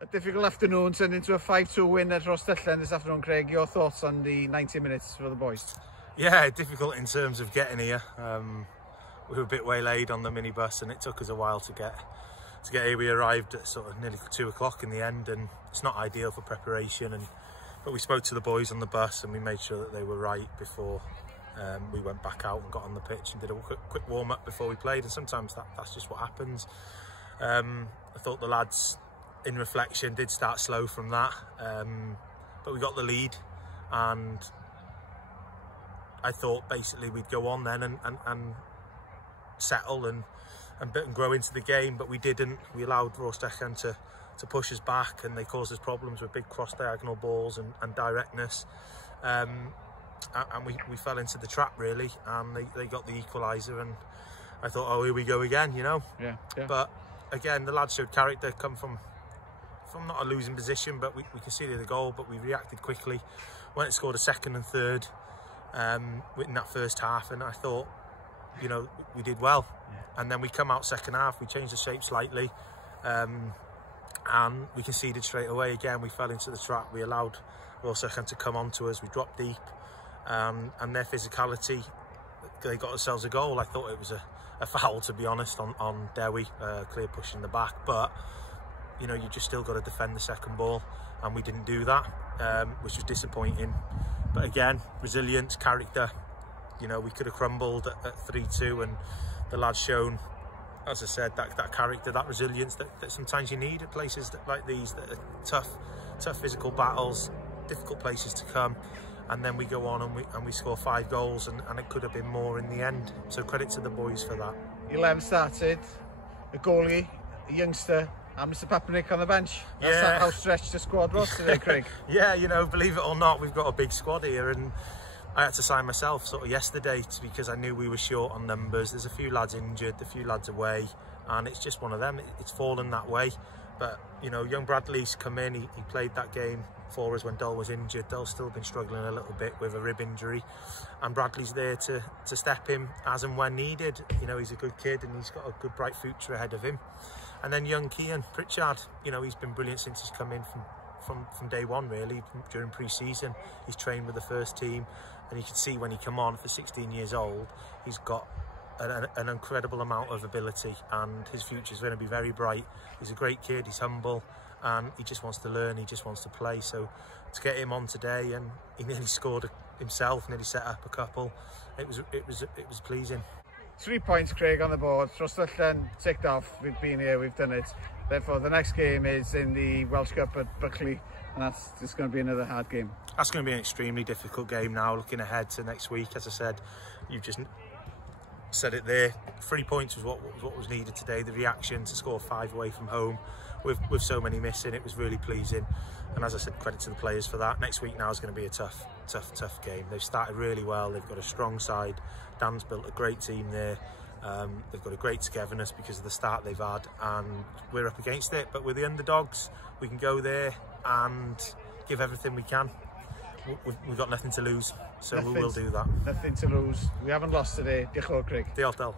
A difficult afternoon turned into a 5-2 win at Rhostyllen this afternoon, Craig. Your thoughts on the 90 minutes for the boys? Yeah, difficult in terms of getting here. We were a bit waylaid on the minibus and it took us a while to get here. We arrived at sort of nearly 2 o'clock in the end, and it's not ideal for preparation. But we spoke to the boys on the bus and we made sure that they were right before we went back out and got on the pitch and did a quick warm-up before we played. And sometimes that's just what happens. I thought the lads, in reflection, did start slow from that, but we got the lead, and I thought basically we'd go on then and settle and grow into the game, but we didn't. We allowed Rhostyllen to push us back, and they caused us problems with big cross diagonal balls and directness, and we fell into the trap really, and they got the equaliser, and I thought, oh, here we go again, you know. Yeah. But again, the lads showed character, come from not a losing position, but we conceded the goal, but we reacted quickly, went and scored a second and third in that first half, and I thought, you know, we did well. And then we come out second half, we changed the shape slightly, and we conceded straight away again. We fell into the trap. We allowed Rhostyllen to come on to us. We dropped deep, and their physicality, they got themselves a goal. I thought it was a foul, to be honest, on Dewi, clear push in the back, but you know, you just still got to defend the second ball, and we didn't do that, which was disappointing. But again, resilience, character. You know, we could have crumbled at 3-2, and the lads shown, as I said, that character, that resilience that sometimes you need at places like these, that are tough physical battles, difficult places to come. And then we go on and we score 5 goals, and it could have been more in the end. So credit to the boys for that. 11 started, a goalie, a youngster, and Mr. Papirnyk on the bench. That's how stretched the squad was today, Craig. Yeah, you know, believe it or not, we've got a big squad here, and I had to sign myself sort of yesterday because I knew we were short on numbers. There's a few lads injured, a few lads away, and it's just one of them. It's fallen that way. But, you know, young Bradley's come in, he played that game for us when Dol was injured. Dol's still been struggling a little bit with a rib injury, and Bradley's there to step him as and when needed. You know, he's a good kid and he's got a good bright future ahead of him. And then young Cian Pritchard, you know, he's been brilliant since he's come in from day one really. During pre-season he's trained with the first team, and you can see when he come on, for 16 years old, he's got an incredible amount of ability, and his future is going to be very bright. He's a great kid, he's humble, and he just wants to learn, he just wants to play. So to get him on today, and he nearly scored himself, nearly set up a couple, it was pleasing. 3 points, Craig, on the board. Rhostyllen ticked off. We've been here, we've done it. Therefore, the next game is in the Welsh Cup at Buckley, and that's just going to be another hard game. That's going to be an extremely difficult game now, looking ahead to next week. As I said, you've just said it there. 3 points was what was needed today. The reaction to score 5 away from home, with so many missing, it was really pleasing. And as I said, credit to the players for that. Next week now is going to be a tough game. They've started really well. They've got a strong side. Dan's built a great team there. They've got a great togetherness because of the start they've had, and we're up against it. But we're the underdogs. We can go there and give everything we can. We've got nothing to lose, so we will do that. Nothing to lose. We haven't lost today. Diolch yn fawr, Craig. Diolch, Del.